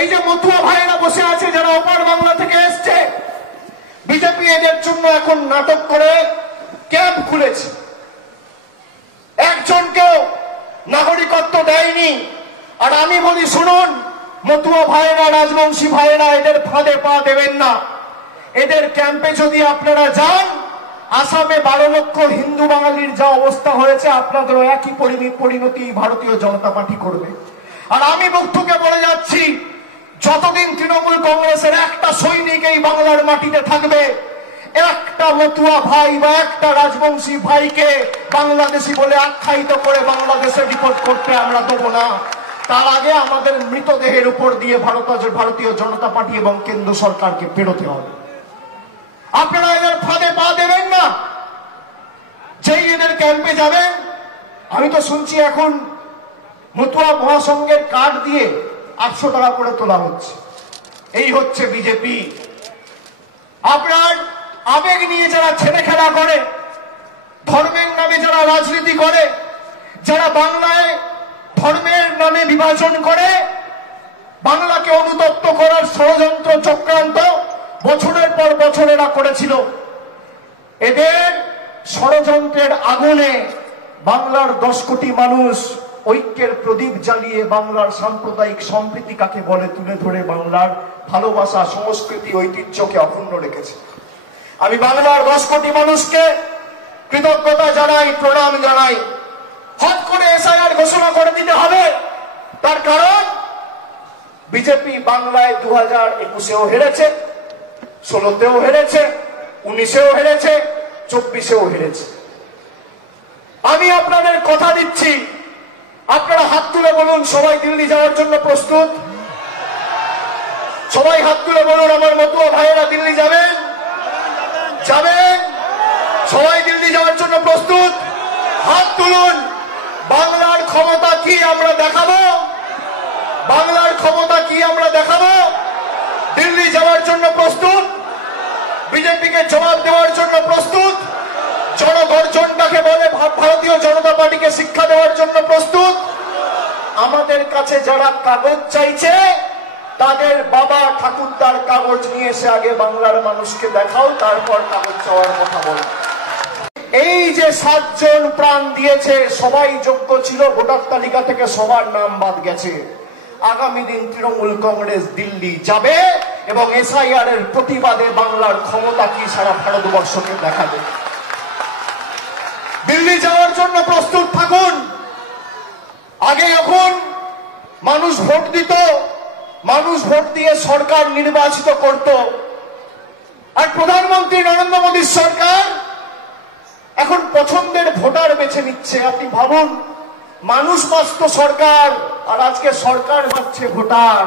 এই যে মতুয়া ভাইয়েরা বসে আছে যারা ওপার বাংলা থেকে এসছে, বিজেপি এদের জন্য এখন নাটক করে ক্যাম্প খুলেছে। একজনকেও নাগরিকত্ব দেয়নি। আর আমি বলি শুনুন, মতুয়া ভাইয়েরা, রাজবংশী ভাইয়েরা, এদের ফাঁদে পা দেবেন না। এদের ক্যাম্পে যদি আপনারা যান, আসামে 12 লক্ষ হিন্দু বাঙালির যা অবস্থা হয়েছে, আপনাদেরও একই পরিণতি ভারতীয় জনতা পার্টি করবে। আর আমি মুখ থেকে বলে যাচ্ছি, যতদিন তৃণমূল কংগ্রেসের একটা সৈনিক এই বাংলার মাটিতে থাকবে, একটা মতুয়া ভাই বা একটা রাজবংশী ভাইকে বাংলাদেশি বলে আখ্যায়িত করে বাংলাদেশে রিপোর্ট করতে আমরা দেবো না। তার আগে আমাদের মৃতদেহের উপর দিয়ে ভারতীয় জনতা পার্টি এবং কেন্দ্র সরকারকে পেরোতে হবে। আপনারা এদের ফাঁদে পা দেবেন না। যেই এদের ক্যাম্পে যাবেন, আমি তো শুনছি এখন মতুয়া মহাসংঘের কার্ড দিয়ে 800 টাকা করে তোলা হচ্ছে। এই হচ্ছে বিজেপি। আপনার আবেগ নিয়ে যারা ছেলে খেলা করে, ধর্মের নামে যারা রাজনীতি করে, যারা বাংলায় ধর্মের নামে বিভাজন করে, বাংলাকে অনুতপ্ত করার ষড়যন্ত্র চক্রান্ত বছরের পর বছর এরা করেছিল, এদের ষড়যন্ত্রের আগুনে বাংলার 10 কোটি মানুষ ঐক্যের প্রদীপ জ্বালিয়ে বাংলার সাম্প্রদায়িক সম্প্রীতি কাকে বলে তুলে ধরে বাংলার ভালোবাসা, সংস্কৃতি, ঐতিহ্যকে অক্ষুণ্ণ রেখেছে। আমি বাংলার 10 কোটি মানুষকে কৃতজ্ঞতা জানাই, প্রণাম জানাই। হট করে এসআইআর ঘোষণা করে দিতে হবে, তার কারণ বিজেপি বাংলায় 2021-এও হেরেছে, 16-তেও হেরেছে, 19-এও হেরেছে, 24-এও হেরেছে। আমি আপনাদের কথা দিচ্ছি, আপনারা হাত তুলে বলুন, সবাই দিল্লি যাওয়ার জন্য প্রস্তুত? সবাই হাত তুলে বলুন, আমার মতুয়া ভাইয়েরা দিল্লি যাবেন? যাবেন? সবাই দিল্লি যাওয়ার জন্য প্রস্তুত? হাত তুলুন। বাংলার ক্ষমতা কি আমরা দেখাবো? বাংলার ক্ষমতা কি আমরা দেখাবো? দিল্লি যাওয়ার জন্য প্রস্তুত? বিজেপিকে জবাব দেওয়ার জন্য প্রস্তুত? জনগর্জনটাকে বলে ভারতীয় জনতা পার্টিকে শিক্ষা দেওয়ার জন্য প্রস্তুত? আমাদের কাছে যারা কাগজ চাইছে, তাদের বাবা ঠাকুরদার কাগজ নিয়ে এসে আগে বাংলার মানুষকে দেখাও, তারপর কাগজ চাওয়ার কথা বল। এই যে 7 জন প্রাণ দিয়েছে, সবাই যোগ্য ছিল, ভোটার তালিকা থেকে সবার নাম বাদ গেছে। আগামী দিন তৃণমূল কংগ্রেস দিল্লি যাবে এবং এসআইআর এর প্রতিবাদে বাংলার ক্ষমতা কি সারা ভারতবর্ষকে দেখাবে। দিল্লি যাওয়ার জন্য প্রস্তুত থাকুন। আগে যখন মানুষ ভোট দিত, মানুষ ভোট দিয়ে সরকার নির্বাচিত করত, আর প্রধানমন্ত্রী নরেন্দ্র মোদীর সরকার এখন পছন্দের ভোটার বেছে নিচ্ছে। আপনি ভাবুন, মানুষ বাঁচত সরকার, আর আজকে সরকার বাঁচছে ভোটার।